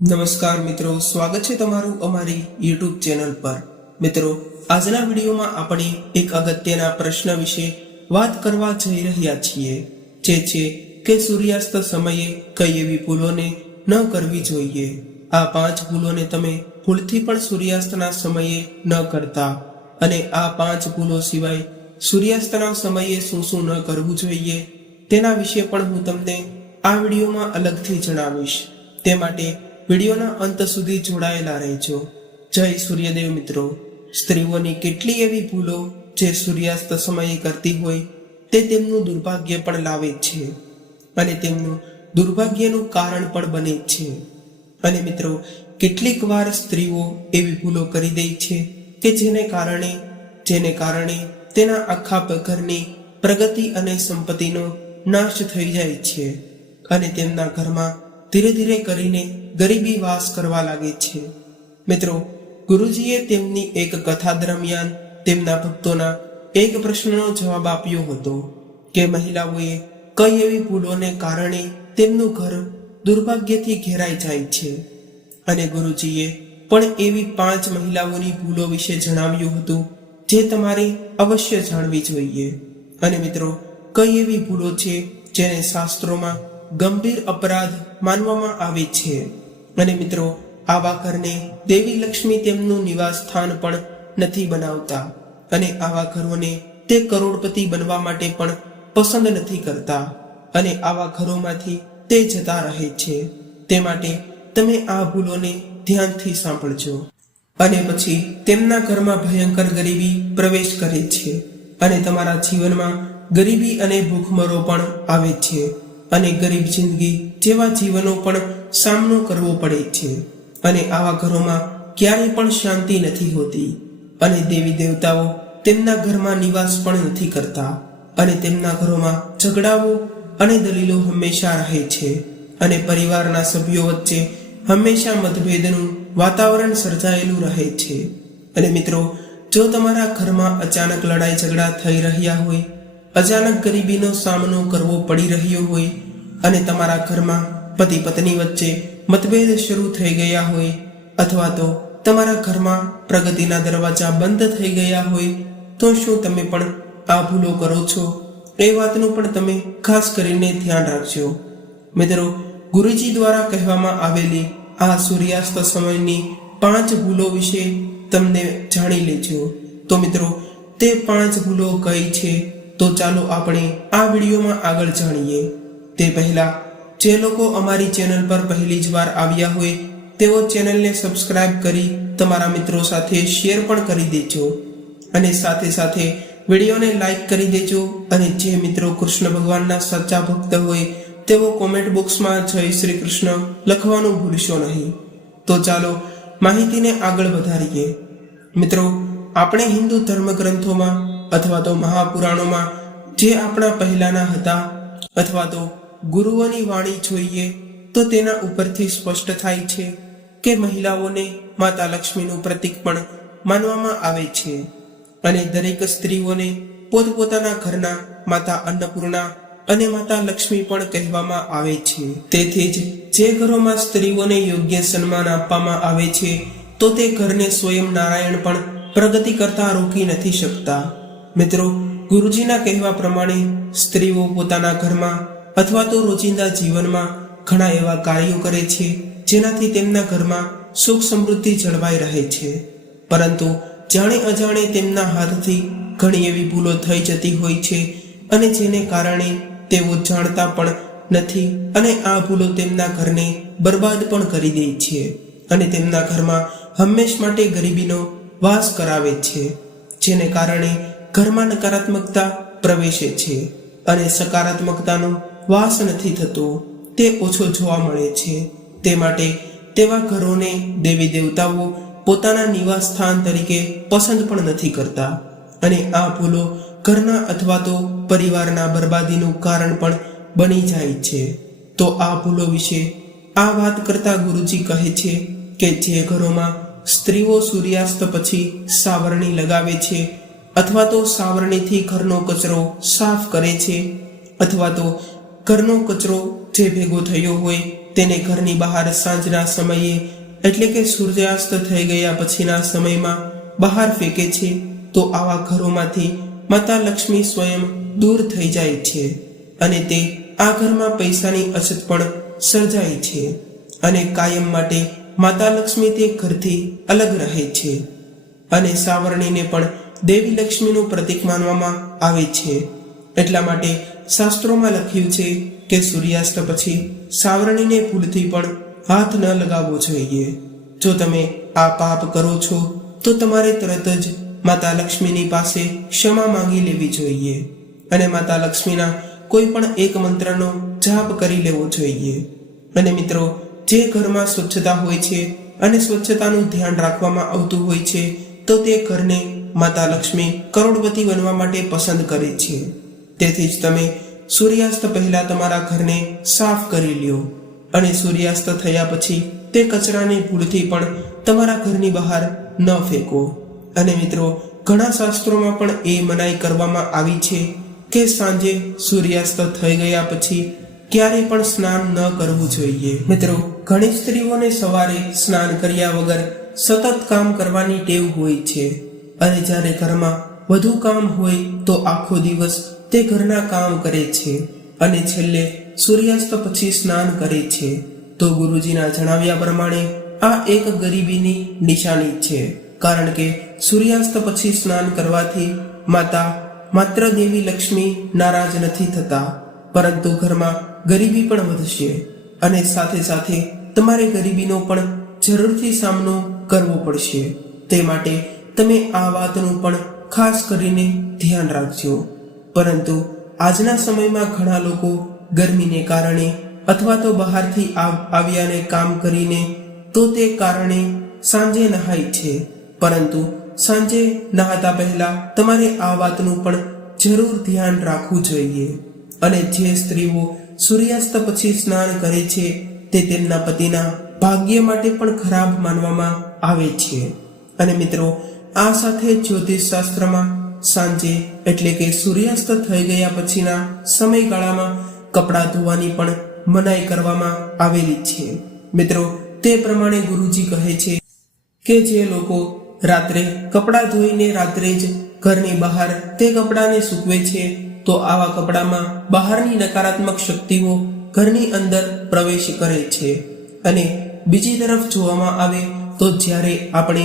નમસ્કાર મિત્રો, સ્વાગત છે તમારું અમારી YouTube ચેનલ પર। મિત્રો, આજના વિડીયોમાં આપણે એક અગત્યના પ્રશ્ન વિશે વાત કરવા જઈ રહ્યા છીએ, જે છે કે સૂર્યાસ્ત સમયે કઈ એવી ભૂલોને ન કરવી જોઈએ। આ 5 ભૂલોને તમે ભૂલથી પણ સૂર્યાસ્તના સમયે ન કરતા, અને આ 5 ભૂલો સિવાય સૂર્યાસ્તના સમયે શું ન કરવું જોઈએ તેના વિશે પણ હું તમને આ વિડીયોમાં અલગથી જણાવીશ। તે માટે વિડીયોના અંત સુધી જોડાયેલા રહેજો। જય સૂર્યદેવ મિત્રો, સ્ત્રીઓની કેટલી એવી ભૂલો જે સૂર્યાસ્ત સમયે કરતી હોય તે તેમનું દુર્ભાગ્ય પણ લાવે છે, અને તેમનું દુર્ભાગ્યનું કારણ પણ બને છે। અને મિત્રો, કેટલીક વાર સ્ત્રીઓ એવી ભૂલો કરી દે છે કે જેને કારણે તેના આખા ઘરની પ્રગતિ અને સંપત્તિનો નાશ થઈ જાય છે, અને તેમના ઘરમાં ધીરે ધીરે કરીને ગરીબી વાસ કરવા લાગે છે। મિત્રો, ગુરુજીએ તેમની એક કથા દરમિયાન તેમના ભક્તોના એક પ્રશ્નનો જવાબ આપ્યો હતો કે મહિલાઓએ કઈ એવી ભૂલોને કારણે તેમનું ઘર દુર્ભાગ્યથી ઘેરાઈ જાય છે, અને ગુરુજીએ પણ એવી 5 મહિલાઓની ભૂલો વિશે જણાવ્યું હતું જે તમારે અવશ્ય જાણવી જોઈએ। અને મિત્રો, કઈ એવી ભૂલો છે જેને શાસ્ત્રોમાં ગંભીર અપરાધ માનવામાં આવે છે, અને મિત્રો, આવા ઘરને દેવી લક્ષ્મી તેમનું નિવાસ સ્થાન પણ નથી બનાવતા, અને આવા ઘરોને તે કરોડપતિ બનવા માટે પણ પસંદ નથી કરતા, અને આવા ઘરોમાંથી તે જતા રહે છે। તે માટે તમે આ ભૂલોને ધ્યાનથી સાંભળજો। અને પછી તેમના ઘરમાં ભયંકર ગરીબી પ્રવેશ કરે છે, અને તમારા જીવનમાં ગરીબી અને ભૂખમરો પણ આવે છે, અને ગરીબ જિંદગી જેવા જીવનો પણ સામનો કરવો પડે છે, અને આવા ઘરોમાં ક્યારેય પણ શાંતિ નથી હોતી, અને દેવી દેવતાઓ તેમના ઘરમાં નિવાસ પણ નથી કરતા, અને તેમના ઘરોમાં ઝઘડાઓ અને દલીલો હંમેશા રહે છે, અને પરિવારના સભ્યો વચ્ચે હંમેશા મતભેદનું વાતાવરણ સર્જાયેલું રહે છે। અને મિત્રો, જો તમારા ઘરમાં અચાનક લડાઈ ઝઘડા થઈ રહ્યા હોય, અચાનક ગરીબીનો સામનો કરવો પડી રહ્યો હોય, અને તમારા ઘરમાં પતિ પત્ની વચ્ચે મતભેદ શરૂ થઈ ગયા હોય, અથવા તો તમારા ઘરમાં પ્રગતિના દરવાજા બંધ થઈ ગયા હોય, તો શું તમે પણ આ ભૂલો કરો છો? એ વાતનું પણ તમે ખાસ કરીને ધ્યાન રાખજો। મિત્રો, ગુરુજી દ્વારા કહેવામાં આવેલી આ સૂર્યાસ્ત સમયની 5 ભૂલો વિશે તમને જાણી લેજો। તો મિત્રો, તે 5 ભૂલો કઈ છે તો ચાલો આપણે આ વિડીયોમાં આગળ જાણીએ। તે પહેલા જે લોકો અમારી ચેનલ પર પહેલી જ વાર આવ્યા હોય તેઓ ચેનલને સબસ્ક્રાઇબ કરી તમારા મિત્રો સાથે શેર પણ કરી દેજો, અને સાથે સાથે વિડીયોને લાઈક કરી દેજો। અને જે મિત્રો કૃષ્ણ ભગવાનના સાચા ભક્ત હોય તેઓ કોમેન્ટ બોક્સમાં જય શ્રી કૃષ્ણ લખવાનું ભૂલશો નહીં। તો ચાલો માહિતીને આગળ વધારીએ। મિત્રો, આપણે હિન્દુ ધર્મગ્રંથોમાં અથવા તો મહાપુરાણોમાં જે આપણા પહેલાના હતા, અથવા તો ગુરુઓની વાણી જોઈએ તો તેના ઉપરથી સ્પષ્ટ થાય છે કે મહિલાઓને માતા લક્ષ્મીનું પ્રતીક પણ માનવામાં આવે છે, અને દરેક સ્ત્રીઓને પોતપોતાના ઘરના માતા અન્નપૂર્ણા અને માતા લક્ષ્મી પણ કહેવામાં આવે છે। તેથી જ જે ઘરોમાં સ્ત્રીઓને યોગ્ય સન્માન આપવામાં આવે છે તો તે ઘરને સ્વયં નારાયણ પણ પ્રગતિ કરતા રોકી નથી શકતા। મિત્રો, ગુરુજીના કહેવા પ્રમાણે સ્ત્રીઓ પોતાના ઘરમાં અથવા તો રોજિંદા જીવનમાં ઘણા એવા કાર્યો કરે છે જેનાથી તેમના ઘરમાં સુખ સમૃદ્ધિ જળવાઈ રહે છે, પરંતુ જાણે અજાણે તેમના હાથથી ઘણી એવી ભૂલો થઈ જતી હોય છે, અને જેને કારણે તેઓ જાણતા પણ નથી, અને આ ભૂલો તેમના ઘરને બરબાદ પણ કરી દે છે, અને તેમના ઘરમાં હંમેશ માટે ગરીબીનો વાસ કરાવે છે, જેને કારણે ઘરમાં નકારાત્મકતા પ્રવેશે છે, અને સકારાત્મકતાનો વાસ નથી થતો, તે ઓછો જોવા મળે છે। તે માટે તેવા ઘરોને દેવી દેવતાઓ પોતાના નિવાસ સ્થાન તરીકે પસંદ પણ નથી કરતા, અને આ ભૂલો ઘરના અથવા તો પરિવારના બરબાદીનું કારણ પણ બની જાય છે। તો આ ભૂલો વિશે આ વાત કરતા ગુરુજી કહે છે કે જે ઘરોમાં સ્ત્રીઓ સૂર્યાસ્ત પછી સાવરણી લગાવે છે, અથવા તો સાવરણીથી ઘરનો કચરો સાફ કરે છે, અથવા તો ઘરનો કચરો જે ભેગો થયો હોય તેને ઘરની બહાર સાંજના સમયે એટલે કે સૂર્યાસ્ત થઈ ગયા પછીના સમયમાં બહાર ફેંકે છે તો આવા ઘરોમાંથી માતા લક્ષ્મી સ્વયં દૂર થઈ જાય છે અને તે આ ઘરમાં પૈસાની અછત પણ સર્જાય છે અને કાયમ માટે માતા લક્ષ્મી તે ઘરથી અલગ રહે છે. અને સાવરણીને પણ દેવી લક્ષ્મીનું પ્રતીક માનવામાં આવે છે. એટલા માટે શાસ્ત્રોમાં લખ્યું છે કે સૂર્યાસ્ત પછી સાવરણીને ભૂલથી પણ હાથ ન લગાવવો જોઈએ. જો તમે આ પાપ કરો છો તો તમારે તરત જ માતા લક્ષ્મીની પાસે ક્ષમા માંગી લેવી જોઈએ અને માતા લક્ષ્મીના કોઈ પણ એક મંત્રનો જાપ કરી લેવો જોઈએ. અને મિત્રો, જે ઘરમાં સ્વચ્છતા હોય છે અને સ્વચ્છતાનું ધ્યાન રાખવામાં આવતું હોય છે તો તે ઘરને માતા લક્ષ્મી કરોડપતિ બનવા માટે પસંદ કરે છે. તેથી જ તમે સૂર્યાસ્ત પહેલા તમારા ઘરને સાફ કરી લ્યો અને સૂર્યાસ્ત થયા પછી તે કચરાને ભૂલથી પણ તમારા ઘરની બહાર ન ફેંકો. અને મિત્રો, ઘણા શાસ્ત્રોમાં પણ એ મનાઈ કરવામાં આવી છે કે સાંજે સૂર્યાસ્ત થઈ ગયા પછી ક્યારેય પણ સ્નાન ન કરવું જોઈએ. મિત્રો, ઘણી સ્ત્રીઓને સવારે સ્નાન કર્યા વગર સતત કામ કરવાની ટેવ હોય છે અને જ્યારે ઘરમાં વધુ કામ હોય તો આખો દિવસ તે ઘરના કામ કરે છે અને છેલ્લે સૂર્યાસ્ત પછી સ્નાન કરે છે. તો ગુરુજીના જણાવ્યા પ્રમાણે આ એક ગરીબીની નિશાની છે, કારણ કે સૂર્યાસ્ત પછી સ્નાન કરવાથી માત્ર દેવી લક્ષ્મી નારાજ નથી થતા, પરંતુ ઘરમાં ગરીબી પણ વધશે અને સાથે સાથે તમારે ગરીબીનો પણ જરૂરથી સામનો કરવો પડશે. તે માટે તમે આ વાતનું પણ ખાસ કરીને ધ્યાન રાખજો. પરંતુ આજના સમયમાં ઘણા લોકો ગરમીને કારણે અથવા તો બહારથી આવ્યાને કામ કરીને તો તે કારણે સાંજે નહાય છે, પરંતુ સાંજે નહાતા પહેલા તમારે આ વાતનું પણ જરૂર ધ્યાન રાખવું જોઈએ. અને જે સ્ત્રીઓ સૂર્યાસ્ત પછી સ્નાન કરે છે તે તેમના પતિના ભાગ્ય માટે પણ ખરાબ માનવામાં આવે છે. અને મિત્રો, આ સાથે જ્યોતિષ શાસ્ત્રમાં સાંજે એટલે કે સૂર્યાસ્ત થઈ ગયા પછીના સમયગાળામાં કપડાં ધોવાની પણ મનાઈ કરવામાં આવેલી છે. મિત્રો, તે પ્રમાણે ગુરુજી કહે છે કે જે લોકો રાત્રે કપડાં ધોઈને રાત્રે જ ઘરની બહાર તે કપડાને સૂકવે છે તો આવા કપડામાં બહારની નકારાત્મક શક્તિઓ ઘરની અંદર પ્રવેશ કરે છે. અને બીજી તરફ જોવામાં આવે તો જ્યારે આપણે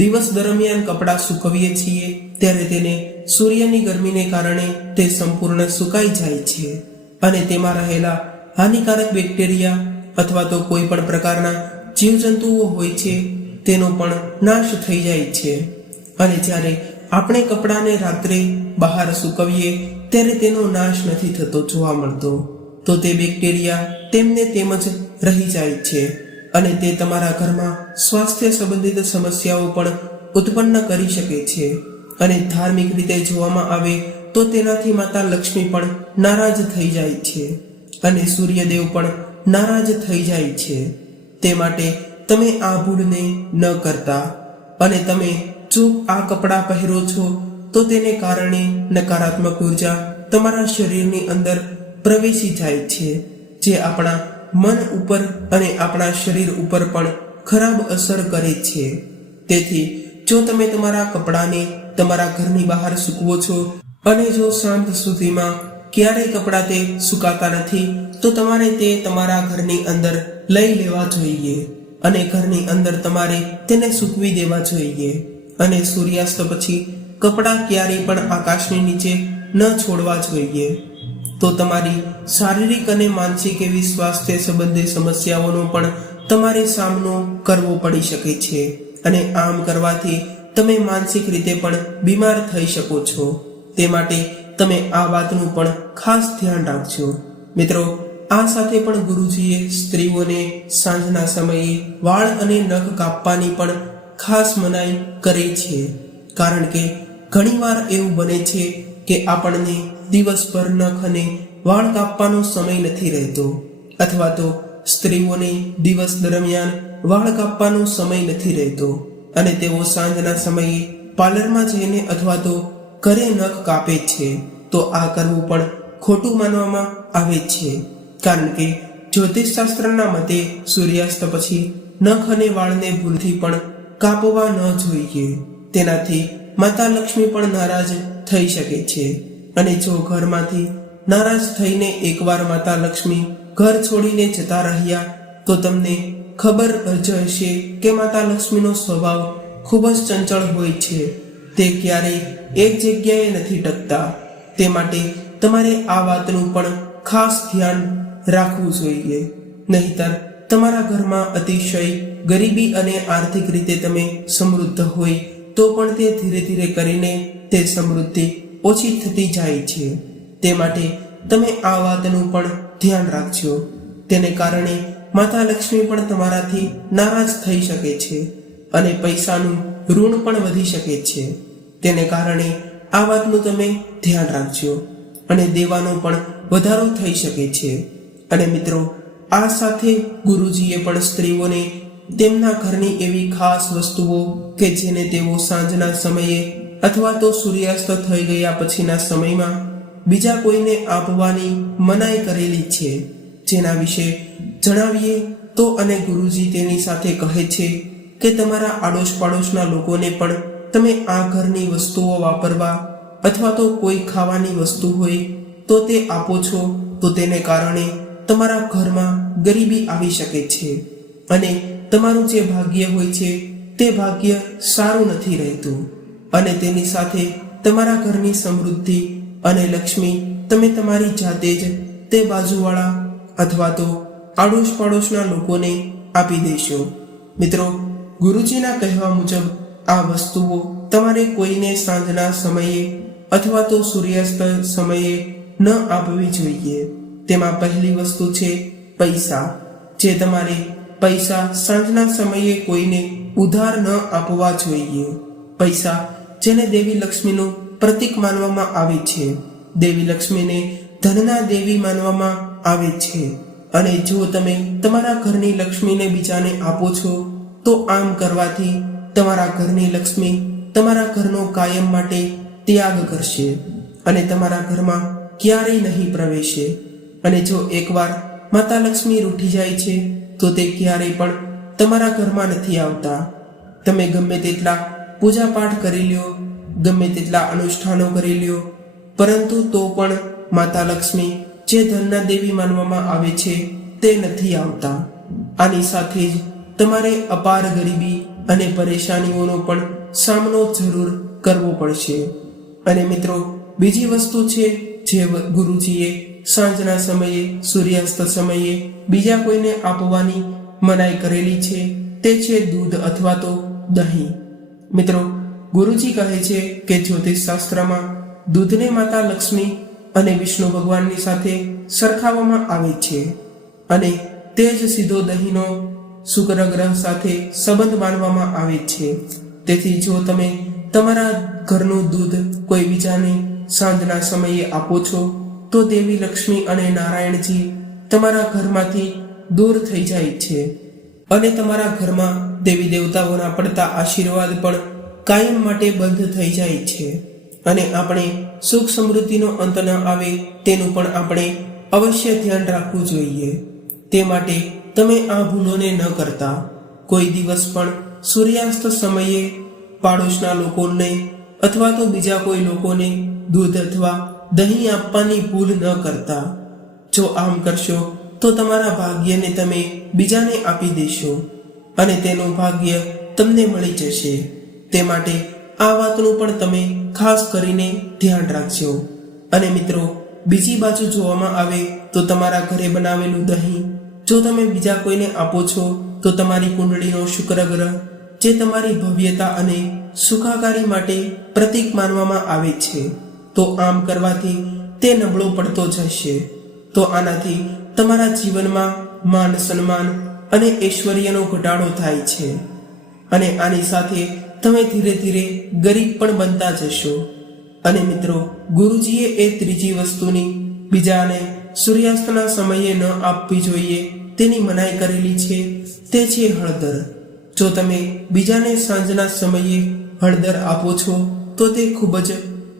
દિવસ દરમિયાન કપડાં સૂકવીએ છીએ ત્યારે તેને સૂર્યની ગરમીને કારણે તે સંપૂર્ણ સુકાઈ જાય છે અને તેમાં રહેલા હાનિકારક બેક્ટેરિયા અથવા તો કોઈ પણ પ્રકારના જીવજંતુઓ હોય છે તેનો પણ નાશ થઈ જાય છે. અને જ્યારે આપણે કપડાને રાત્રે બહાર સૂકવીએ ત્યારે તેનો નાશ નથી થતો જોવા મળતો, તો તે બેક્ટેરિયા તેમને તેમ જ રહી જાય છે અને તે તમારા ઘરમાં સ્વાસ્થ્ય સંબંધિત સમસ્યાઓ પણ ઉત્પન્ન કરી શકે છે. અને ધાર્મિક રીતે જોવામાં આવે તો તેનાથી માતા લક્ષ્મી પણ નારાજ થઈ જાય છે અને સૂર્યદેવ પણ નારાજ થઈ જાય છે. તે માટે તમે આ ભૂલને ન કરતા. અને તમે જો આ કપડાં પહેરો છો તો તેને કારણે નકારાત્મક ઉર્જા તમારા શરીરની અંદર પ્રવેશી જાય છે, જે આપણા મન ઉપર અને આપણા શરીર ઉપર પણ ખરાબ અસર કરે છે. તેથી જો તમે તમારા કપડાને તમારા ઘરની બહાર સૂકવો છો અને જો સાંજ સુધીમાં ક્યારેય કપડાં તે સુકાતા નથી તો તમારે તે તમારા ઘરની અંદર લઈ લેવા જોઈએ અને ઘરની અંદર તમારે તેને સૂકવી દેવા જોઈએ. અને સૂર્યાસ્ત પછી કપડાં ક્યારેય પણ આકાશની નીચે ન છોડવા જોઈએ. તો તમારી શારીરિક અને માનસિક એવી સ્વાસ્થ્ય સંબંધી સમસ્યાઓનો પણ તમારે સામનો કરવો પડી શકે છે અને આમ કરવાથી તમે માનસિક રીતે પણ બીમાર થઈ શકો છો. તે માટે તમે આ વાતનું પણ ખાસ ધ્યાન રાખજો. મિત્રો, આ સાથે પણ ગુરુજીએ સ્ત્રીઓને સાંજના સમયે વાળ અને નખ કાપવાની પણ ખાસ મનાઈ કરી છે, કારણ કે ઘણીવાર એવું બને છે કે આપણને દિવસભર નખ અને વાળ કાપવાનો સમય નથી રહેતો, અથવા તો સ્ત્રીઓને દિવસ દરમિયાન વાળ કાપવાનો સમય નથી રહેતો અને તેઓ સાંજના સમયે પાર્લરમાં જઈને અથવા તો ઘરે નખ કાપે છે. તો આ કરવું પણ ખોટું માનવામાં આવે છે, કારણ કે જ્યોતિષશાસ્ત્રના મતે સૂર્યાસ્ત પછી નખ અને વાળને ભૂલથી પણ કાપવા ન જોઈએ. તેનાથી માતા લક્ષ્મી પણ નારાજ થઈ શકે છે. અને જો ઘરમાંથી નારાજ થઈને એકવાર માતા લક્ષ્મી ઘર છોડીને જતા રહ્યા તો તમને ખબર જ હશે કે માતા લક્ષ્મીનો સ્વભાવ ખૂબ જ ચંચળ હોય છે. તે ક્યારેય એક જગ્યાએ નથી ટકતા. તે માટે તમારે આ વાતનું પણ ખાસ ધ્યાન રાખવું જોઈએ. નહીતર તમારા ઘરમાં અતિશય ગરીબી અને આર્થિક રીતે તમે સમૃદ્ધ હોય તો પણ તે ધીરે ધીરે કરીને તે સમૃદ્ધિ ઓછી થતી જાય છે. તે માટે તમે આ વાતનું પણ ધ્યાન રાખજો. તેને કારણે માતા લક્ષ્મી પણ તમારાથી નારાજ થઈ શકે છે અને પૈસાનું ઋણ પણ વધી શકે છે. તેને કારણે આ વાતનું તમે ધ્યાન રાખજો અને દેવાનો પણ વધારો થઈ શકે છે. અને મિત્રો, આ સાથે ગુરુજીએ પણ સ્ત્રીઓને તેમના ઘરની એવી ખાસ વસ્તુઓ કે જેને તેઓ સાંજના સમયે અથવા તો સૂર્યાસ્ત થઈ ગયા પછીના સમયમાં બીજા કોઈને આપવાની મનાઈ કરેલી છે, જેના વિશે જણાવીએ તો અને ગુરુજી તેની સાથે કહે છે કે તમારા આડોશ પાડોશના લોકોને પણ તમે આ ઘરની વસ્તુઓ વાપરવા અથવા તો કોઈ ખાવાની વસ્તુ હોય તો તે આપો છો તો તેને કારણે તમારા ઘરમાં ગરીબી આવી શકે છે અને તમારું જે ભાગ્ય હોય છે તે ભાગ્ય સારું નથી રહેતું. અને તેની સાથે તમારા ઘરની સમૃદ્ધિ અને લક્ષ્મી તમે તમારી જાતે જ તે બાજુવાળા અથવા તો આડોશ પાડોશના લોકોને આપી દેશો. મિત્રો, ગુરુજીના કહેવા મુજબ આ વસ્તુઓ તમારે કોઈને સાંજના સમયે અથવા તો સૂર્યાસ્ત સમયે ન આપવી જોઈએ. તેમાં પહેલી વસ્તુ છે પૈસા. જે તમારે પૈસા સાંજના સમયે કોઈને ઉધાર ન આપવા જોઈએ. પૈસા જેને દેવી લક્ષ્મીનું પ્રતીક માનવામાં આવે છે. દેવી લક્ષ્મીને ધનના દેવી માનવામાં આવે છે. અને જો તમે તમારા ઘરની લક્ષ્મીને બીજાને આપો છો તો આમ કરવાથી તમારા ઘરની લક્ષ્મી તમારા ઘરનો કાયમ માટે ત્યાગ કરશે અને તમારા ઘરમાં ક્યારેય નહીં પ્રવેશે. અને જો એકવાર માતા લક્ષ્મી રૂઠી જાય છે તો તે ક્યારેય પણ તમારા ઘરમાં નથી આવતા. તમે ગમે તેટલા પૂજા પાઠ કરી લ્યો, ગમે તેટલા અનુષ્ઠાનો કરી લ્યો, પરંતુ તો પણ માતા લક્ષ્મી જે ધનના દેવી માનવામાં આવે છે તે નથી આવતા. આની સાથે જ તમારે અપાર ગરીબી અને પરેશાનીઓનો પણ સામનો જરૂર કરવો પડશે. અને મિત્રો, બીજી વસ્તુ છે જે ગુરુજીએ સાંજના સમયે સૂર્યાસ્ત સમયે બીજા કોઈને આપવાની મનાઈ કરેલી છે તે છે દૂધ અથવા તો દહીં. મિત્રો, ગુરુજી કહે છે કે જ્યોતિષશાસ્ત્રમાં દૂધને માતા લક્ષ્મી અને વિષ્ણુ ભગવાનની સાથે સરખાવવામાં આવે છે અને તે જ સીધો દહીંનો શુક્ર ગ્રહ સાથે સંબંધ માનવામાં આવે છે. તેથી જો તમે તમારા ઘરનું દૂધ કોઈ બીજાને સાંજના સમયે આપો છો તો દેવી લક્ષ્મી અને નારાયણજી તમારા ઘરમાંથી દૂર થઈ જાય છે અને તમારા ઘરમાં દેવી દેવતાઓના પડતા આશીર્વાદ પણ કાયમ માટે બંધ થઈ જાય છે. અને આપણે સુખ સમૃદ્ધિનો અંત ન આવે તેનું પણ આપણે અવશ્ય ધ્યાન રાખવું જોઈએ. તે માટે તમે આ ભૂલોને ન કરતા. કોઈ દિવસ પણ સૂર્યાસ્ત સમયે પાડોશના લોકોને અથવા તો બીજા કોઈ લોકોને દૂધ અથવા દહીં આપવાની ભૂલ ન કરતા. જો આમ કરશો તો તમારા ભાગ્યને તમે બીજાને આપી દેશો અને તેનું ભાગ્ય તમને મળી જશે. તે માટે આ વાતનું પણ તમે ખાસ કરીને ધ્યાન રાખજો. અને મિત્રો, બીજી બાજુ જોવામાં આવે તો તમારા ઘરે બનાવેલું દહીં જો તમે બીજા કોઈને આપો છો તો તમારી કુંડળીનો શુક્ર ગ્રહ જે તમારી ભવ્યતા અને સુખાકારી માટે પ્રતીક માનવામાં આવે છે, તો આમ કરવાથી તે નબળો પડતો જશે. તો આનાથી તમારા જીવનમાં માન સન્માન અને ઐશ્વર્યનો ઘટાડો થાય છે અને આની સાથે તમે ધીરે ધીરે ગરીબ પણ બનતા જશો. અને મિત્રો, ગુરુજીએ એ ત્રીજી વસ્તુની બીજાને સૂર્યાસ્તના સમયે ન આપવી જોઈએ તેની મનાઈ કરેલી છે તે છે હળદર. જો તમે બીજાને સાંજના સમયે હળદર આપો છો તો તે ખૂબ જ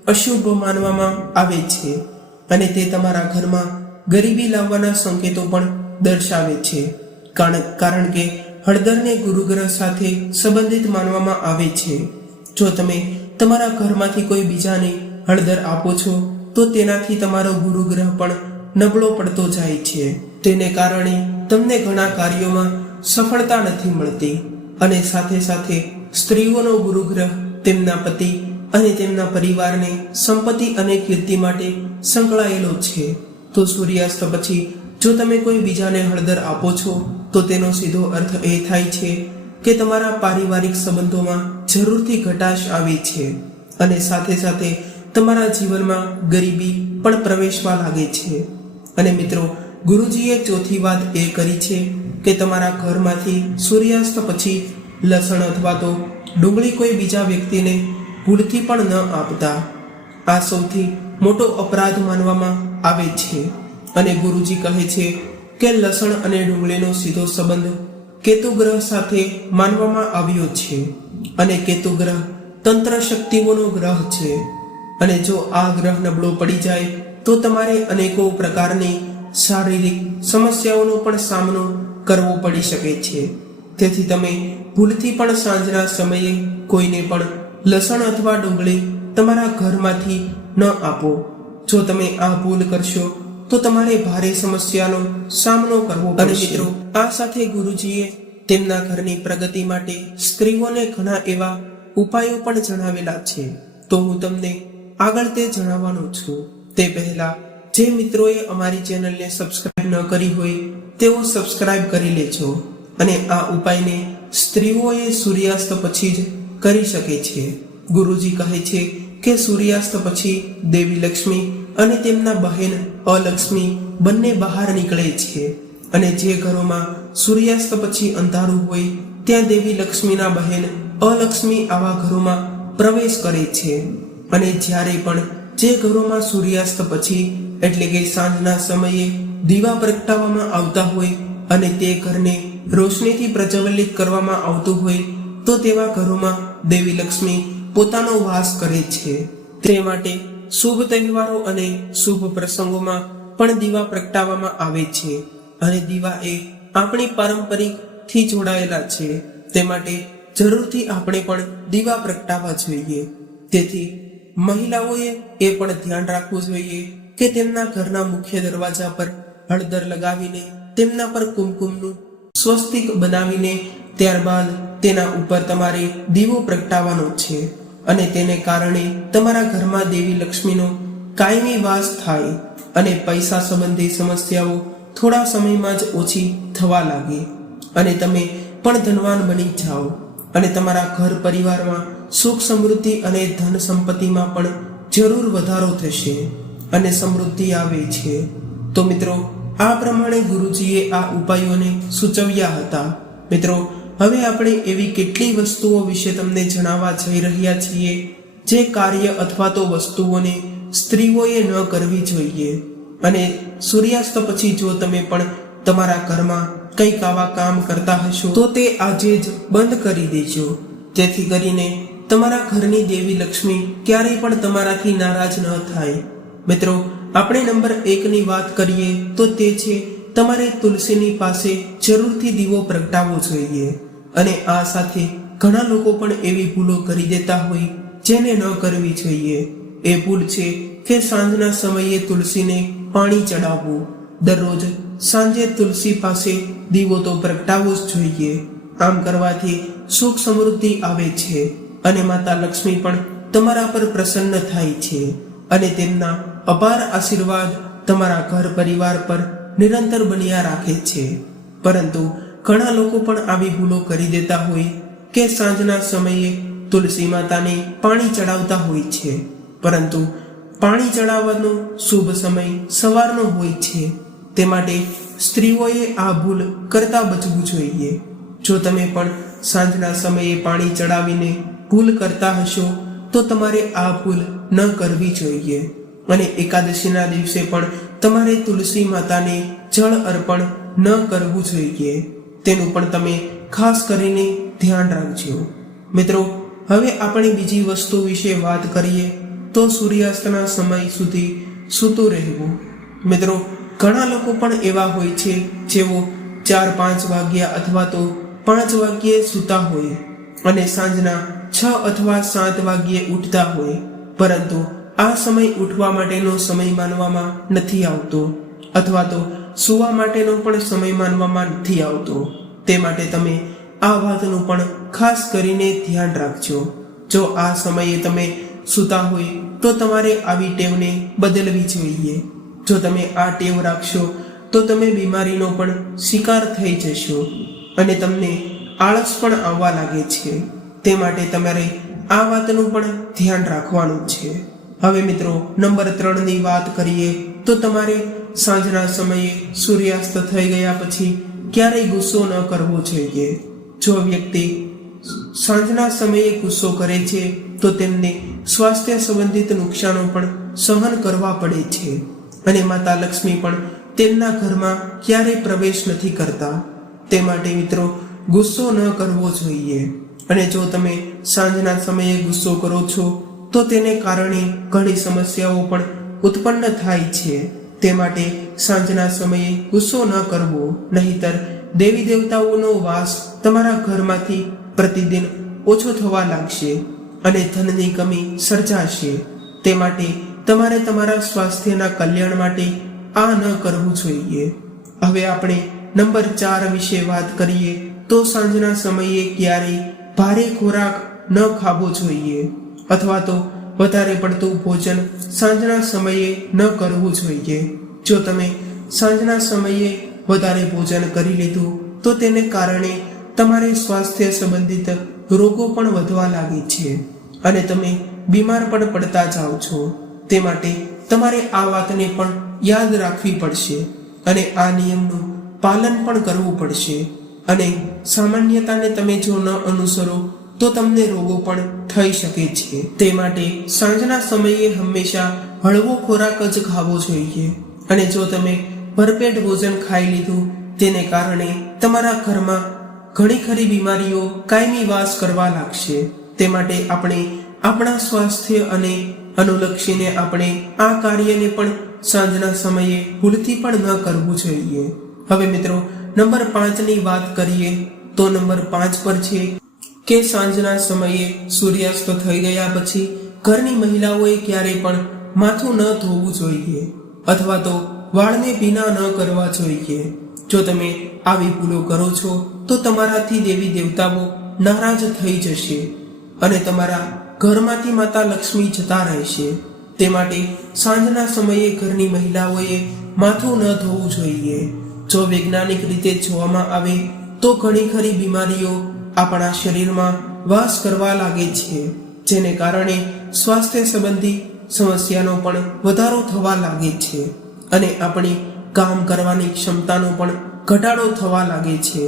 અશુભ માનવામાં આવે છે અને તે તમારા ઘરમાં ગરીબી લાવવાના સંકેતો પણ દર્શાવે છે, કારણ કે હળદરને ગુરુગ્રહ સાથે સંબંધિત માનવામાં આવે છે. જો તમે તમારા ઘરમાંથી કોઈ બીજાને હળદર આપો છો તો તેનાથી તમારો ગુરુગ્રહ પણ નબળો પડતો જાય છે. તેને કારણે તમને ઘણા કાર્યોમાં સફળતા નથી મળતી અને સાથે સાથે સ્ત્રીઓનો ગુરુગ્રહ તેમના પતિ અને તેમના પરિવારને સંપત્તિ અને કીર્તિ માટે સંકળાયેલો છે. તો સૂર્યાસ્ત પછી જો તમે કોઈ બીજાને હળદર આપો છો તો તેનો સીધો અર્થ એ થાય છે કે તમારા પારિવારિક સંબંધોમાં જરૂરથી ઘટાશ આવે છે અને સાથે સાથે તમારા જીવનમાં ગરીબી પણ પ્રવેશવા લાગે છે. અને મિત્રો, ગુરુજીએ ચોથી વાત એ કરી છે કે તમારા ઘરમાંથી સૂર્યાસ્ત પછી લસણ અથવા તો ડુંગળી કોઈ બીજા વ્યક્તિને ભૂલથી પણ ન આપતા. આ સૌથી મોટો અપરાધ માનવામાં આવે છે. અને ગુરુજી કહે છે કે લસણ અને ડુંગળીનો સીધો સંબંધ કેતુ ગ્રહ સાથે માનવામાં આવ્યો છે અને કેતુ ગ્રહ તંત્ર શક્તિઓનો ગ્રહ છે. અને જો આ ગ્રહ નબળો પડી જાય તો તમારે અનેકો પ્રકારની શારીરિક સમસ્યાઓનો પણ સામનો કરવો પડી શકે છે. તેથી તમે ભૂલથી પણ સાંજના સમયે કોઈને પણ લસણ અથવા ડુંગળી તમારા ઘરમાંથી ન આપો. જો તમે આ ભૂલ કરશો તો તમારે ભારે સમસ્યાનો સામનો કરવો પડશે. મિત્રો, આ સાથે ગુરુજીએ તેમના ઘરની પ્રગતિ માટે સ્ત્રીઓને ઘણા એવા ઉપાયો પણ જણાવેલા છે. તો હું તમને આગળ તે જણાવવાનો છું. તે પહેલા જે મિત્રોએ અમારી ચેનલને સબસ્ક્રાઇબ ન કરી હોય તેઓ સબસ્ક્રાઇબ કરી લેજો. અને આ ઉપાયને સ્ત્રીઓએ સૂર્યાસ્ત પછી જ કરી શકે છે. ગુરુજી કહે છે કે સૂર્યાસ્ત પછી દેવી લક્ષ્મી અને તેમના બહેન અલક્ષ્મી બંને બહાર નીકળે છે. અને જે ઘરોમાં સૂર્યાસ્ત પછી અંધારું હોય ત્યાં દેવી લક્ષ્મીના બહેન અલક્ષ્મી આવા ઘરોમાં પ્રવેશ કરે છે. અને જ્યારે પણ જે ઘરોમાં સૂર્યાસ્ત પછી એટલે કે સાંજના સમયે દીવા પ્રગટાવવામાં આવતા હોય અને તે ઘરને રોશનીથી પ્રજ્વલિત કરવામાં આવતું હોય તો તેવા ઘરોમાં દેવી લક્ષ્મી પોતાનો વાસ કરે છે. તે માટે શુભ તહેવારો અને શુભ પ્રસંગોમાં પણ દીવા પ્રગટાવવામાં આવે છે. અને દીવા એ આપણી પારંપરિકથી જોડાયેલા છે. તે માટે જરૂરથી આપણે પણ દીવા પ્રગટાવવા જોઈએ. તેથી મહિલાઓએ એ પણ ધ્યાન રાખવું જોઈએ કે તેમના ઘરના મુખ્ય દરવાજા પર હળદર લગાવીને તેમના પર કુમકુમનું સ્વસ્તિક બનાવીને ત્યારબાદ તેના ઉપર તમારે દીવો પ્રગટાવવાનો છે. અને તેને કારણે તમારા ઘરમાં દેવી લક્ષ્મીનો કાયમી વાસ થાય અને પૈસા સંબંધી સમસ્યાઓ થોડા સમયમાં જ ઓછી થવા લાગે અને તમે પણ ધનવાન બની જાઓ અને તમારા ઘર પરિવારમાં સુખ સમૃદ્ધિ અને ધન સંપત્તિમાં પણ જરૂર વધારો થશે અને સમૃદ્ધિ આવે છે. તો મિત્રો, આ પ્રમાણે ગુરુજીએ આ ઉપાયોને સૂચવ્યા હતા. મિત્રો, હવે આપણે એવી કેટલી વસ્તુઓ વિશે તમને જણાવવા જઈ રહ્યા છીએ જે કાર્ય અથવા તો વસ્તુઓને સ્ત્રીઓએ ન કરવી જોઈએ. અને સૂર્યાસ્ત પછી જો તમે પણ તમારા ઘરમાં કંઈક આવા કામ કરતા હશો તો તે આજે જ બંધ કરી દેજો, જેથી કરીને તમારા ઘરની દેવી લક્ષ્મી ક્યારેય પણ તમારાથી નારાજ ન થાય. મિત્રો, આપણે નંબર 1ની વાત કરીએ તો તે છે તમારે તુલસીની પાસે જરૂરથી દીવો પ્રગટાવવો જોઈએ. અને આ સાથે ઘણા લોકો પણ એવી ભૂલો કરી દેતા હોય જેને ન કરવી જોઈએ. એ ભૂલ છે કે સાંજના સમયે તુલસીને પાણી ચડાવવું. દરરોજ સાંજે તુલસી પાસે દીવો તો પ્રગટાવવો જ જોઈએ. આમ કરવાથી સુખ સમૃદ્ધિ આવે છે અને માતા લક્ષ્મી પણ તમારા પર પ્રસન્ન થાય છે અને તેમના અપાર આશીર્વાદ તમારા ઘર પરિવાર પર નિરંતર બન્યા રાખે છે. પરંતુ ઘણા લોકો પણ આવી ભૂલો કરી દેતા હોય કે સાંજના સમયે તુલસી માતાને પાણી ચડાવતા હોય છે, પરંતુ પાણી ચડાવવાનો શુભ સમય સવારનો હોય છે. તે માટે સ્ત્રીઓએ આ ભૂલ કરતા બચવું જોઈએ. જો તમે પણ સાંજના સમયે પાણી ચડાવીને ભૂલ કરતા હશો તો તમારે આ ભૂલ ન કરવી જોઈએ. અને એકાદશીના દિવસે પણ તમારે તુલસી માતાને જળ અર્પણ ન કરવું જોઈએ. તેનું પણ તમે ખાસ કરીને ધ્યાન રાખજો. મિત્રો, હવે આપણે બીજી વસ્તુ વિશે વાત કરીએ તો સૂર્યાસ્તના સમય સુધી સૂતું રહેવું. મિત્રો, ઘણા લોકો પણ એવા હોય છે જેઓ 4-5 વાગ્યા અથવા તો 5 વાગ્યે સૂતા હોય અને સાંજના 6 અથવા 7 વાગ્યે ઉઠતા હોય, પરંતુ આ સમય ઉઠવા માટેનો સમય માનવામાં નથી આવતો અથવા તો સૂવા માટેનો પણ સમય માનવામાં નથી આવતો. તે માટે તમે આ વાતનું પણ ખાસ કરીને ધ્યાન રાખજો. જો આ સમયે તમે સૂતા હોય તો તમારે આવી ટેવને બદલવી જોઈએ. જો તમે આ ટેવ રાખશો તો તમે બીમારીનો પણ શિકાર થઈ જશો અને તમને આળસ પણ આવવા લાગે છે. તે માટે તમારે આ વાતનું પણ ધ્યાન રાખવાનું છે. હવે મિત્રો, નંબર 3 ની વાત કરીએ તો તમારે સાંજના સમયે સૂર્યાસ્ત થઈ ગયા પછી ક્યારેય ગુસ્સો ન કરવો જોઈએ. જો વ્યક્તિ સાંજના સમયે ગુસ્સો કરે છે તો તેમને સ્વાસ્થ્ય સંબંધિત નુકસાનો પણ સહન કરવા પડે છે અને માતા લક્ષ્મી પણ તેમના ઘરમાં ક્યારેય પ્રવેશ નથી કરતા. તે માટે મિત્રો, ગુસ્સો ન કરવો જોઈએ. અને જો તમે સાંજના સમયે ગુસ્સો કરો છો તો તેને કારણે ઘણી સમસ્યાઓ પણ ઉત્પન્ન થાય છે. તે માટે સાંજના સમયે ગુસ્સો ન કરવો, નહીતર દેવી દેવતાઓનો વાસ તમારા ઘરમાંથી પ્રતિદિન ઓછો થવા લાગશે અને ધનની કમી સર્જાશે. તે માટે તમારે તમારા સ્વાસ્થ્યના કલ્યાણ માટે આ ન કરવું જોઈએ. હવે આપણે નંબર 4 વિશે વાત કરીએ તો સાંજના સમયે ક્યારેય ભારે ખોરાક ન ખાવો જોઈએ અથવા તો વધારે પડતું ભોજન સાંજના સમયે ન કરવું જોઈએ. જો તમે સાંજના સમયે વધારે ભોજન કરી લીધું તો તેને કારણે તમારે સ્વાસ્થ્ય સંબંધિત રોગો પણ વધવા લાગે છે અને તમે બીમાર પણ પડતા જાઓ છો. તે માટે તમારે આ વાતને પણ યાદ રાખવી પડશે અને આ નિયમનું પાલન પણ કરવું પડશે. અને સામાન્યતાને તમે જો ન અનુસરો તો તમને રોગો પણ થઈ શકે છે. તે માટે સાંજના સમયે હંમેશા હળવો ખોરાક જ ખાવો જોઈએ. અને જો તમે ભરપેટ ભોજન ખાઈ લીધું તેને કારણે તમારા ઘરમાં ઘણી ખરી બીમારીઓ કાયમી વાસ કરવા લાગશે. તે માટે આપણે આપણા સ્વાસ્થ્ય અને અનુલક્ષીને આપણે આ કાર્યને પણ સાંજના સમયે ભૂલથી પણ ન કરવું જોઈએ. હવે મિત્રો, નંબર 5 ની વાત કરીએ તો નંબર 5 પર છે કે સાંજના સમયે સૂર્યાસ્ત થઈ ગયા પછી ઘરની મહિલાઓએ ક્યારેય પણ માથું ન ધોવું જોઈએ અથવા તો વાળને ભીના ન કરવા જોઈએ. જો તમે આવી ભૂલો કરો છો તો તમારાથી દેવી દેવતાઓ નારાજ થઈ જશે અને તમારા ઘરમાંથી માતા લક્ષ્મી જતા રહેશે. તે માટે સાંજના સમયે ઘરની મહિલાઓએ માથું ન ધોવું જોઈએ. જો વૈજ્ઞાનિક રીતે જોવામાં આવે તો ઘણી ખરી બીમારીઓ આપણા શરીરમાં વાસ કરવા લાગે છે, જેને કારણે સ્વાસ્થ્ય સંબંધી સમસ્યાનો પણ વધારો થવા લાગે છે અને આપણી કામ કરવાની ક્ષમતાનો પણ ઘટાડો થવા લાગે છે.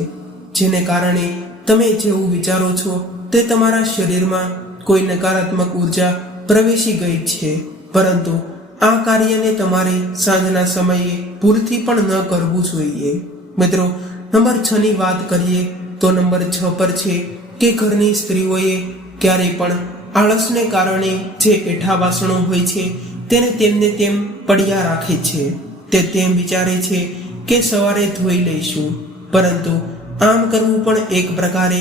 જેને કારણે તમે જેવું વિચારો છો તે તમારા શરીરમાં કોઈ નકારાત્મક ઉર્જા પ્રવેશી ગઈ છે, પરંતુ આ કાર્યને તમારે સાંજના સમયે ભૂલથી પણ ન કરવું જોઈએ. મિત્રો, નંબર 6 ની વાત કરીએ તો નંબર 6 પર છે કે ઘરની સ્ત્રીઓએ ક્યારેય પણ આળસને કારણે જે એઠા વાસણો હોય છે તેને તેમને તેમ પડ્યા રાખે છે. તે તેમ વિચારે છે કે સવારે ધોઈ લઈશું, પરંતુ આમ કરવું પણ એક પ્રકારે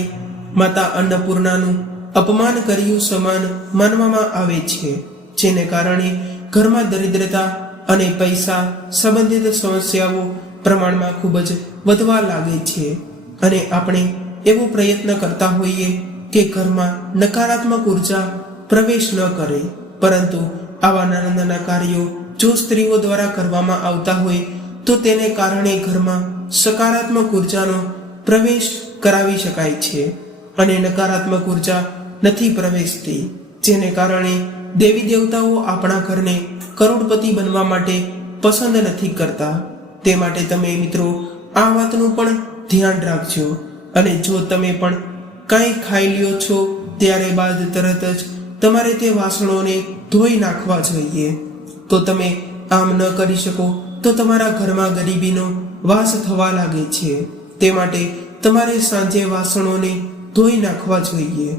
માતા અન્નપૂર્ણાનું અપમાન કર્યું સમાન માનવામાં આવે છે, જેને કારણે ઘરમાં દરિદ્રતા અને પૈસા સંબંધિત સમસ્યાઓ પ્રમાણમાં ખૂબ જ વધવા લાગે છે. અને આપણે એવો પ્રયત્ન કરતા હોઈએ કે ઘરમાં નકારાત્મક ઉર્જા પ્રવેશ ન કરે, પરંતુ આવા નાના નાના કાર્યો જો સ્ત્રીઓ દ્વારા કરવામાં આવતા હોય તો તેને કારણે ઘરમાં સકારાત્મક ઉર્જાનો પ્રવેશ કરાવી શકાય છે અને નકારાત્મક ઉર્જા નથી પ્રવેશતી, જેને કારણે દેવી દેવતાઓ આપણા ઘરને કરોડપતિ બનવા માટે પસંદ નથી કરતા. તે માટે તમે મિત્રો આ વાતનું પણ ધ્યાન રાખજો. અને જો તમે પણ કંઈ ખાઈ લ્યો છો ત્યારે બાદ તરત જ તમારે તે વાસણોને ધોઈ નાખવા જોઈએ. તો તમે આમ ન કરી શકો તો તમારા ઘરમાં ગરીબીનો વાસ થવા લાગે છે. તે માટે તમારે સાંજે વાસણોને ધોઈ નાખવા જોઈએ.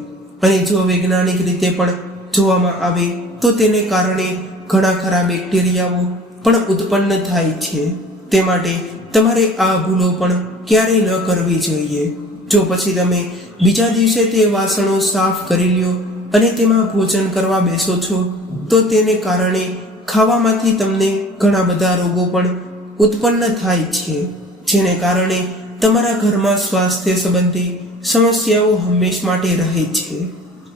અને જો વૈજ્ઞાનિક રીતે પણ જોવામાં આવે તો તેને કારણે ઘણા ખરા બેક્ટેરિયાઓ પણ ઉત્પન્ન થાય છે તે માટે તમારે આ ભૂલો પણ ક્યારેય ન કરવી જોઈએ. જો પછી તમે બીજા દિવસે તે વાસણો સાફ કરી લ્યો અને તેમાં ભોજન કરવા બેસો છો તો તેને કારણે ખાવામાંથી તમને ઘણા બધા રોગો પણ ઉત્પન્ન થાય છે, જેને કારણે તમારા ઘરમાં સ્વાસ્થ્ય સંબંધી સમસ્યાઓ હંમેશ માટે રહે છે.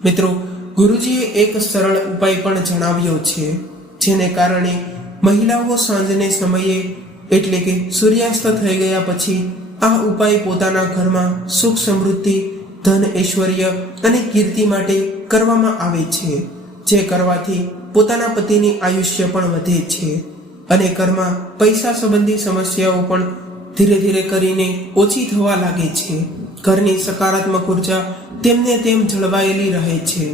મિત્રો, ગુરુજીએ એક સરળ ઉપાય પણ જણાવ્યો છે, જેને કારણે મહિલાઓ સાંજને સમયે એટલે કે સૂર્યાસ્ત થઈ ગયા પછી આ ઉપાય પોતાના ઘરમાં સુખ સમૃદ્ધિ, ધન, ઐશ્વર્ય અને કીર્તિ માટે કરવામાં આવે છે, જે કરવાથી પોતાના પતિની આયુષ્ય પણ વધે છે અને ઘરમાં પૈસા સંબંધી સમસ્યાઓ પણ ધીરે ધીરે કરીને ઓછી થવા લાગે છે. ઘરની સકારાત્મક ઉર્જા તેમને તેમ જળવાયેલી રહે છે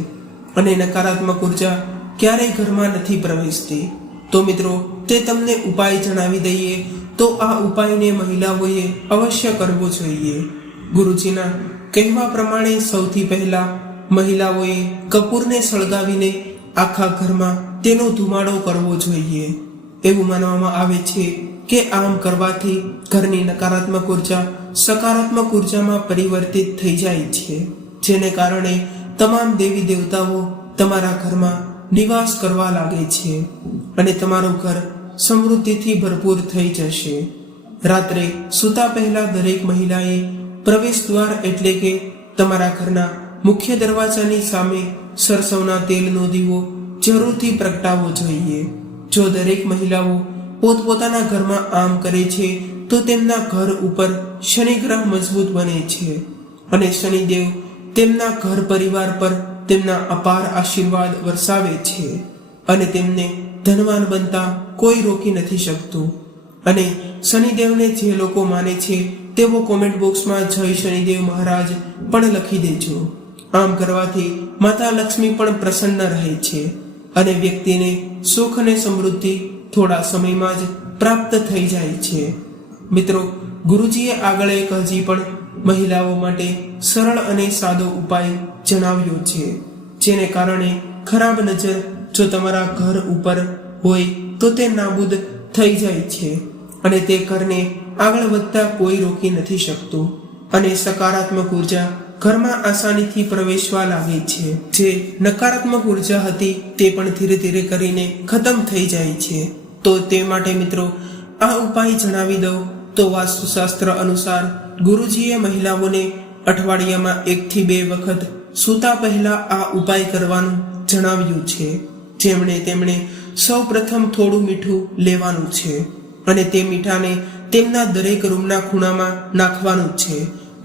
અને નકારાત્મક ઉર્જા ક્યારેય ઘરમાં નથી પ્રવેશતી. તો મિત્રો, તે તમને ઉપાય જણાવી દઈએ તો આ ઉપાયને મહિલાઓએ અવશ્ય કરવો જોઈએ. ગુરુજીના કહેવા પ્રમાણે સૌથી પહેલા મહિલાઓએ કપૂરને સળગાવીને આખા ઘરમાં તેનો ધુમાડો કરવો જોઈએ. એવું માનવામાં આવે છે કે આમ કરવાથી ઘરની નકારાત્મક ઉર્જા સકારાત્મક ઉર્જામાં પરિવર્તિત થઈ જાય છે, જેને કારણે તમામ દેવી દેવતાઓ તમારા ઘરમાં નિવાસ કરવા લાગે છે અને તમારું ઘર સમૃદ્ધિથી ભરપૂર થઈ જશે. રાત્રે સૂતા પહેલા દરેક મહિલાએ પ્રવેશ દ્વાર એટલે કે તમારા ઘરના મુખ્ય દરવાજાની સામે સરસવના તેલનો દીવો જરૂરથી પ્રગટાવવો જોઈએ. જો દરેક મહિલાઓ પોતપોતાના ઘરમાં આમ કરે છે તો તેમના ઘર ઉપર શનિ ગ્રહ મજબૂત બને છે અને શનિદેવ તેમના ઘર પરિવાર પર તેમના અપાર આશીર્વાદ વરસાવે છે અને તેમને ધનવાન બનતા કોઈ રોકી નથી શકતું. અને શનિદેવને જે લોકો માને છે તેઓ કોમેન્ટ બોક્સમાં જય શનિદેવ મહારાજ પણ લખી દેજો. આમ કરવાથી માતા લક્ષ્મી પણ પ્રસન્ન રહે છે અને વ્યક્તિને સુખ અને સમૃદ્ધિ થોડા સમયમાં જ પ્રાપ્ત થઈ જાય છે. મિત્રો, ગુરુજીએ આગળ એક હજી પણ મહિલાઓ માટે સરળ અને સાદો ઉપાય જણાવ્યો છે, જેને કારણે ખરાબ નજર જો તમારા ઘર ઉપર હોય તો તે નાબૂદ થઈ જાય છે અને તે ઘરને આગળ વધતા કોઈ રોકી નથી શકતું અને સકારાત્મક ઉર્જા ઘરમાં આસાનીથી પ્રવેશવા લાગે છે. જે નકારાત્મક ઉર્જા હતી તે પણ ધીરે ધીરે કરીને ખતમ થઈ જાય છે. તો તે માટે મિત્રો, આ ઉપાય જણાવી દઉં તો વાસ્તુશાસ્ત્ર અનુસાર ગુરુજીએ મહિલાઓને અઠવાડિયામાં 1 થી 2 વખત સૂતા પહેલા આ ઉપાય કરવાનું જણાવ્યું છે. તેમણે સૌ પ્રથમ થોડું મીઠું લેવાનું છે અને તે મીઠાને તેમના દરેક રૂમના ખૂણામાં નાખવાનું છે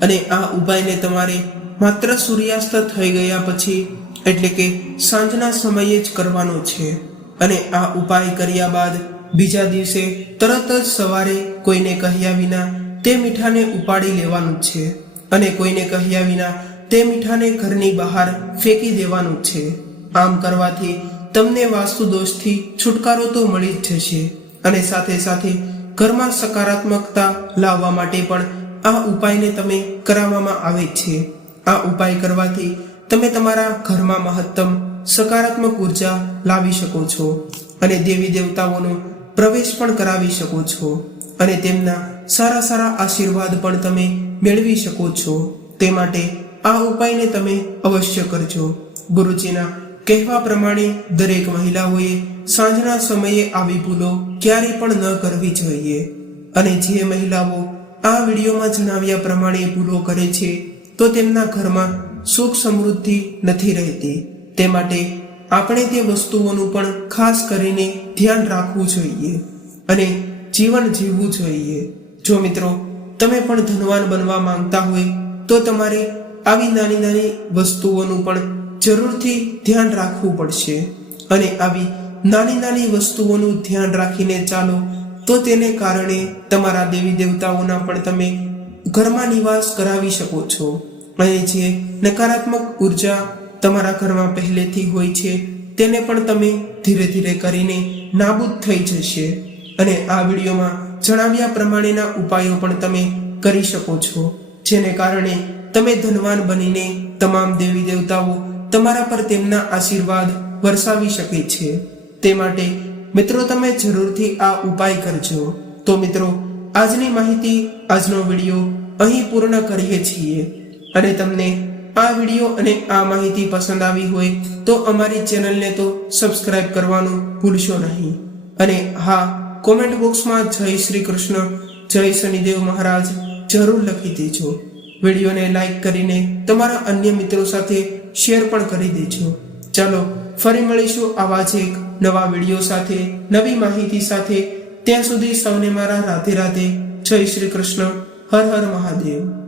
અને આ ઉપાયને તમારે માત્ર સૂર્યાસ્ત થઈ ગયા પછી એટલે કે સાંજના સમયે જ કરવાનો છે. અને આ ઉપાય કર્યા બાદ બીજા દિવસે તરત જ સવારે કોઈને કહ્યા વિના તે મીઠાને ઉપાડી લેવાનું છે અને કોઈને કહ્યા વિના તે મીઠાને ઘરની બહાર ફેંકી દેવાનું છે. આમ કરવાથી તમને વાસ્તુ દોષથી છુટકારો તો મળી જ જશે અને સાથે સાથે ઘરમાં સકારાત્મકતા લાવવા માટે પણ આ ઉપાયને તમે કરાવવામાં આવે છે. આ ઉપાય કરવાથી તમે તમારા ઘરમાં મહત્તમ સકારાત્મક ઉર્જા લાવી શકો છો અને દેવી દેવતાઓનો પ્રવેશ પણ કરાવી શકો છો અને તેમના સારા સારા આશીર્વાદ પણ તમે મેળવી શકો છો. તે માટે આ ઉપાયને તમે અવશ્ય કરજો. ગુરુજીના કહેવા પ્રમાણે દરેક મહિલાઓએ સાંજના સમયે આવી ભૂલો ક્યારેય પણ ન કરવી જોઈએ અને જે મહિલાઓ આ વિડીયોમાં જણાવ્યા પ્રમાણે ભૂલો કરે છે તો તેમના ઘરમાં સુખ સમૃદ્ધિ નથી રહેતી. તે માટે આપણે તે વસ્તુઓનું પણ ખાસ કરીને ધ્યાન રાખવું જોઈએ અને જીવન જીવવું જોઈએ. જો મિત્રો, તમે પણ ધનવાન બનવા માંગતા હોય તો તમારે આવી નાની નાની વસ્તુઓનું પણ જરૂરથી ધ્યાન રાખવું પડશે અને આવી નાની નાની વસ્તુઓનું ધ્યાન રાખીને ચાલો તો તેને કારણે તમારા દેવી દેવતાઓના પણ તમે ઘરમાં નિવાસ કરાવી શકો છો અને જે નકારાત્મક ઉર્જા તમારા ઘરમાં પહેલેથી હોય છે તેને પણ તમે ધીરે ધીરે કરીને નાબૂદ થઈ જશે અને આ વિડીયોમાં જણાવ્યા પ્રમાણેના ઉપાયો પણ તમે કરી શકો છો, જેને કારણે તમે ધનવાન બનીને તમામ દેવી દેવતાઓ તમારા પર તેમના આશીર્વાદ વરસાવી શકે છે. તે માટે મિત્રો, તમે જરૂરથી આ ઉપાય કરજો તો મિત્રો આજની માહિતી, આજનો વિડીયો અહીં પૂર્ણ કરીએ છીએ. અને તમને આ વિડીયો અને આ માહિતી પસંદ આવી હોય તો અમારી ચેનલને તો સબસ્ક્રાઇબ કરવાનું ભૂલશો નહીં. અને હા, કોમેન્ટ બોક્સમાં જય શ્રી કૃષ્ણ, જય શનિદેવ મહારાજ જરૂર લખી દેજો. વિડીયોને લાઈક કરીને તમારા અન્ય મિત્રો સાથે શેર પણ કરી દેજો. ચાલો ફરી મળીશું આવા જ એક નવા વિડીયો સાથે, નવી માહિતી સાથે. ત્યાં સુધી સૌને મારા રાધે રાધે, જય શ્રી કૃષ્ણ, હર હર મહાદેવ.